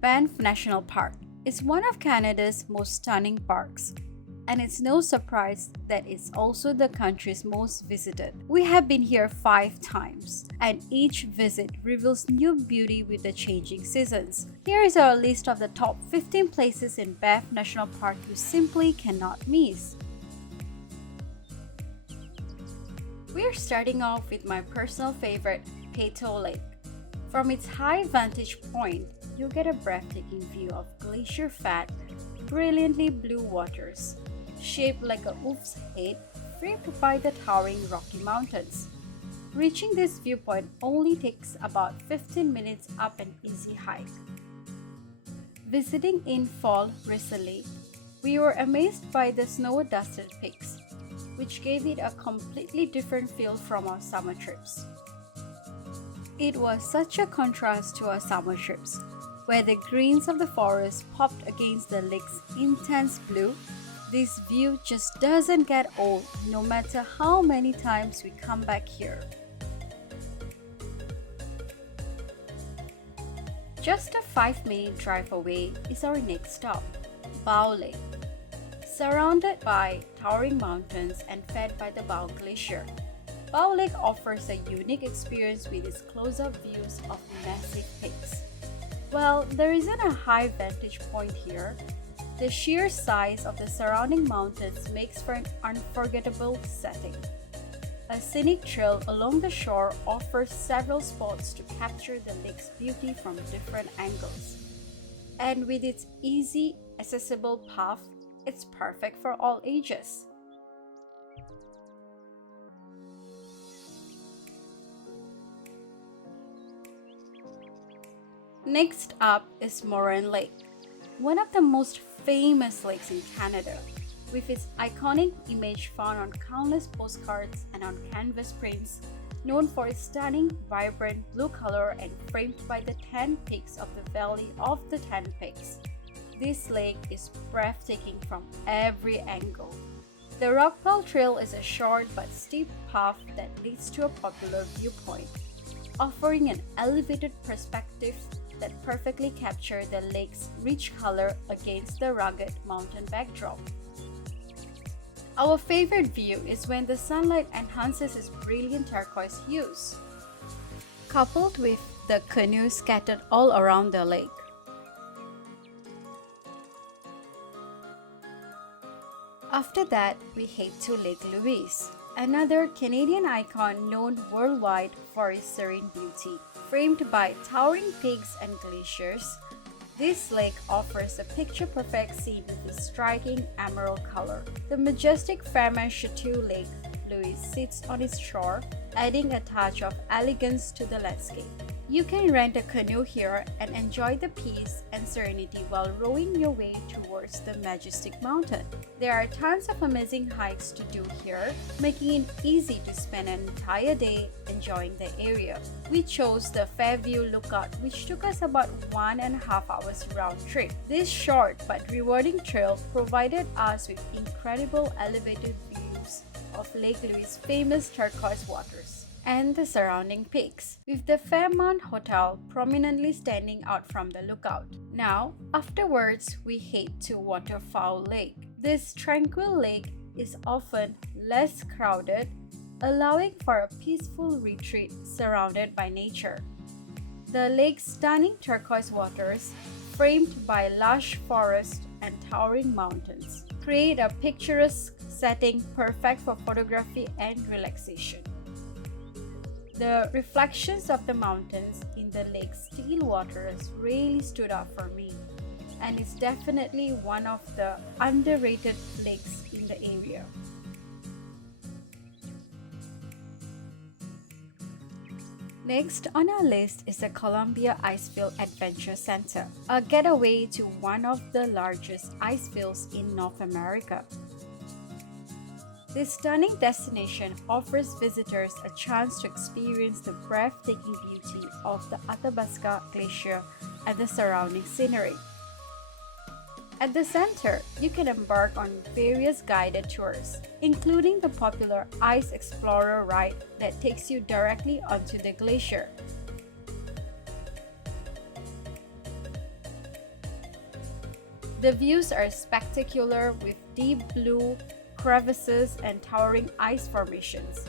Banff National Park is one of Canada's most stunning parks, and it's no surprise that it's also the country's most visited. We have been here 5 times, and each visit reveals new beauty with the changing seasons. Here is our list of the top 15 places in Banff National Park you simply cannot miss. We're starting off with my personal favorite, Peyto Lake. From its high vantage point, you get a breathtaking view of glacier-fed, brilliantly blue waters, shaped like a wolf's head, framed by the towering Rocky Mountains. Reaching this viewpoint only takes about 15 minutes up an easy hike. Visiting in fall recently, we were amazed by the snow-dusted peaks, which gave it a completely different feel from our summer trips. It was such a contrast to our summer trips, where the greens of the forest popped against the lake's intense blue. This view just doesn't get old no matter how many times we come back here. Just a 5-minute drive away is our next stop, Waterfowl Lake. Surrounded by towering mountains and fed by the Glacier, Waterfowl Lake offers a unique experience with its close-up views of massive peaks. While there isn't a high vantage point here, the sheer size of the surrounding mountains makes for an unforgettable setting. A scenic trail along the shore offers several spots to capture the lake's beauty from different angles. And with its easy, accessible path, it's perfect for all ages. Next up is Moraine Lake, one of the most famous lakes in Canada, with its iconic image found on countless postcards and on canvas prints, known for its stunning, vibrant blue color and framed by the 10 peaks of the Valley of the 10 Peaks. This lake is breathtaking from every angle. The Waterfowl Trail is a short but steep path that leads to a popular viewpoint, offering an elevated perspective that perfectly captures the lake's rich color against the rugged mountain backdrop. Our favorite view is when the sunlight enhances its brilliant turquoise hues, coupled with the canoes scattered all around the lake. After that, we head to Lake Louise, another Canadian icon known worldwide for its serene beauty. Framed by towering peaks and glaciers, this lake offers a picture-perfect scene with its striking emerald color. The majestic Fairmont Chateau Lake Louise sits on its shore, adding a touch of elegance to the landscape. You can rent a canoe here and enjoy the peace and serenity while rowing your way towards the majestic mountain. There are tons of amazing hikes to do here, making it easy to spend an entire day enjoying the area. We chose the Fairview Lookout, which took us about 1.5 hours round trip. This short but rewarding trail provided us with incredible elevated views of Lake Louise's famous turquoise waters and the surrounding peaks, with the Fairmont Hotel prominently standing out from the lookout. Now, afterwards, we head to Waterfowl Lake. This tranquil lake is often less crowded, allowing for a peaceful retreat surrounded by nature. The lake's stunning turquoise waters, framed by lush forests and towering mountains, create a picturesque setting perfect for photography and relaxation. The reflections of the mountains in the lake's still waters really stood out for me, and it's definitely one of the underrated lakes in the area. Next on our list is the Columbia Icefield Adventure Center, a getaway to one of the largest ice fields in North America. This stunning destination offers visitors a chance to experience the breathtaking beauty of the Athabasca Glacier and the surrounding scenery. At the center, you can embark on various guided tours, including the popular Ice Explorer ride that takes you directly onto the glacier. The views are spectacular with deep blue crevices and towering ice formations.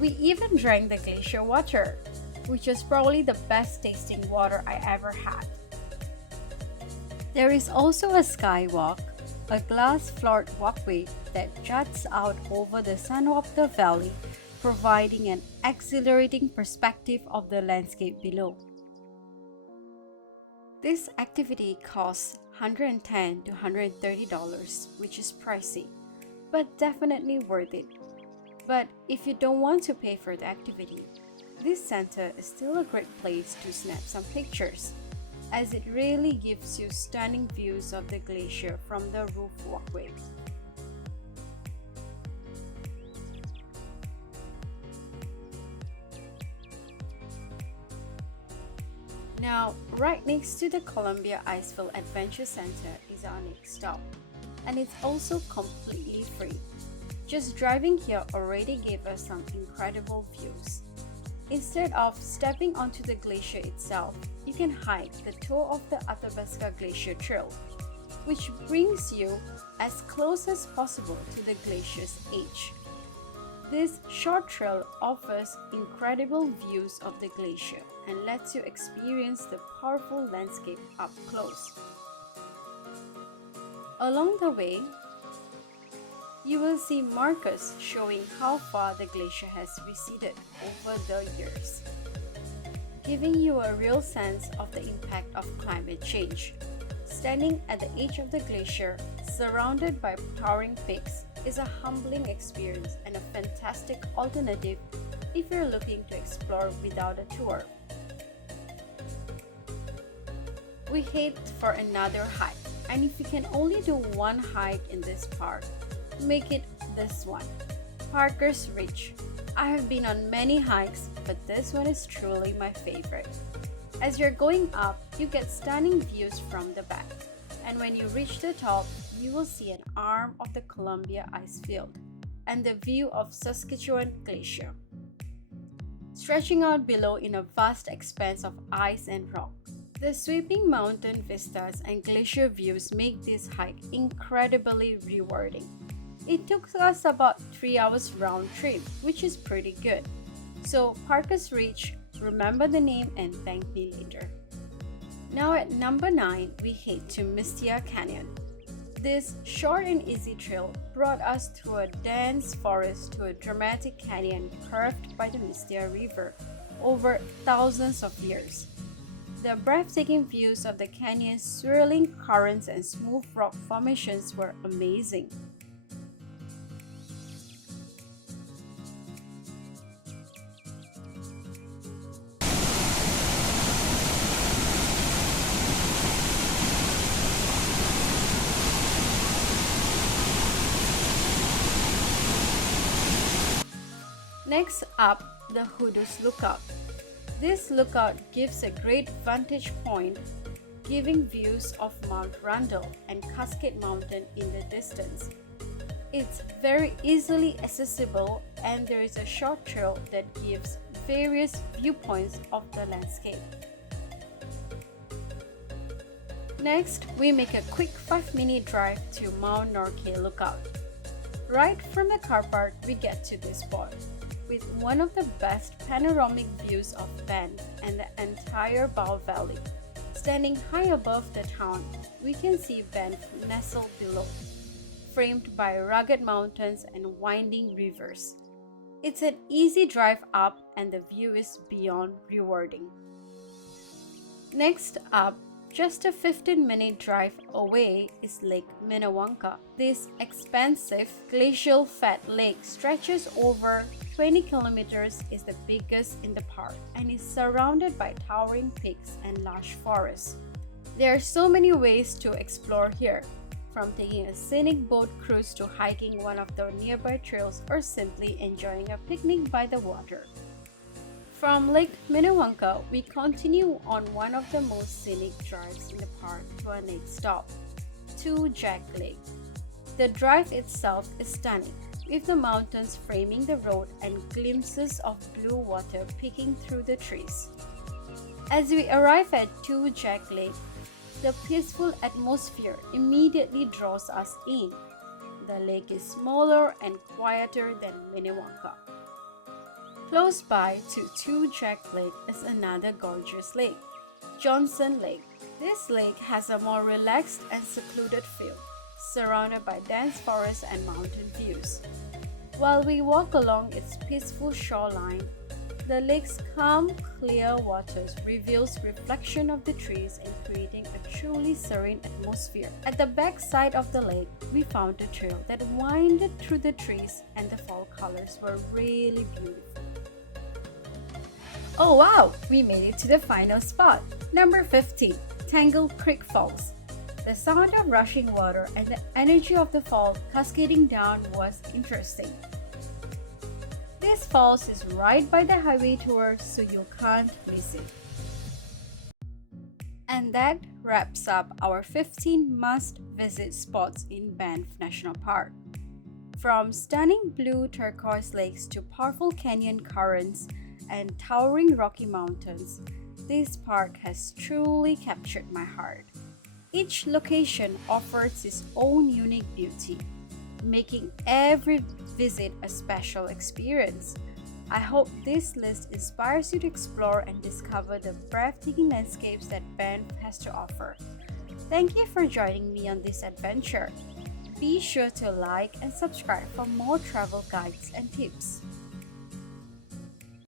We even drank the glacier water, which was probably the best tasting water I ever had. There is also a skywalk, a glass-floored walkway that juts out over the sun-wrapped valley, providing an exhilarating perspective of the landscape below. This activity costs $110 to $130, which is pricey, but definitely worth it. But if you don't want to pay for the activity, this center is still a great place to snap some pictures, as it really gives you stunning views of the glacier from the roof walkway. Now, right next to the Columbia Icefield Adventure Center is our next stop, and it's also completely free. Just driving here already gave us some incredible views. Instead of stepping onto the glacier itself, you can hike the toe of the Athabasca Glacier Trail, which brings you as close as possible to the glacier's edge. This short trail offers incredible views of the glacier and lets you experience the powerful landscape up close. Along the way, you will see markers showing how far the glacier has receded over the years, giving you a real sense of the impact of climate change. Standing at the edge of the glacier, surrounded by towering peaks, is a humbling experience and a fantastic alternative if you're looking to explore without a tour. We head for another hike, and if you can only do one hike in this park, make it this one, Parker's Ridge. I have been on many hikes, but this one is truly my favorite. As you're going up, you get stunning views from the back, and when you reach the top, you will see an arm of the Columbia Icefield and the view of Saskatchewan Glacier, stretching out below in a vast expanse of ice and rock. The sweeping mountain vistas and glacier views make this hike incredibly rewarding. It took us about 3 hours round trip, which is pretty good. So Parker's Ridge, remember the name and thank me later. Now at number 9, we head to Mistaya Canyon. This short and easy trail brought us through a dense forest to a dramatic canyon carved by the Mistaya River over thousands of years. The breathtaking views of the canyon's swirling currents and smooth rock formations were amazing. Next up, the Hoodoos Lookout. This lookout gives a great vantage point, giving views of Mount Rundle and Cascade Mountain in the distance. It's very easily accessible, and there is a short trail that gives various viewpoints of the landscape. Next, we make a quick 5-minute drive to Mount Norquay Lookout. Right from the car park, we get to this spot, with one of the best panoramic views of Banff and the entire Bow Valley. Standing high above the town, we can see Banff nestled below, framed by rugged mountains and winding rivers. It's an easy drive up, and the view is beyond rewarding. Next up, just a 15-minute drive away is Lake Minnewanka. This expansive glacial-fed lake stretches over 20 kilometers, is the biggest in the park, and is surrounded by towering peaks and lush forests. There are so many ways to explore here, from taking a scenic boat cruise to hiking one of the nearby trails or simply enjoying a picnic by the water. From Lake Minnewanka, we continue on one of the most scenic drives in the park to our next stop, Two Jack Lake. The drive itself is stunning, with the mountains framing the road and glimpses of blue water peeking through the trees. As we arrive at Two Jack Lake, The peaceful atmosphere immediately draws us in. The lake is smaller and quieter than Minnewanka. Close by to Two Jack Lake is another gorgeous lake, Johnson Lake. This lake has a more relaxed and secluded feel, surrounded by dense forests and mountain views. While we walk along its peaceful shoreline, the lake's calm, clear waters reveals reflection of the trees and creating a truly serene atmosphere. At the back side of the lake, we found a trail that winded through the trees and the fall colors were really beautiful. Oh wow! We made it to the final spot. Number 15, Tangle Creek Falls. The sound of rushing water and the energy of the fall cascading down was interesting. This falls is right by the highway tour, so you can't miss it. And that wraps up our 15 must-visit spots in Banff National Park. From stunning blue turquoise lakes to powerful canyon currents and towering Rocky Mountains, this park has truly captured my heart. Each location offers its own unique beauty, making every visit a special experience. I hope this list inspires you to explore and discover the breathtaking landscapes that Banff has to offer. Thank you for joining me on this adventure. Be sure to like and subscribe for more travel guides and tips.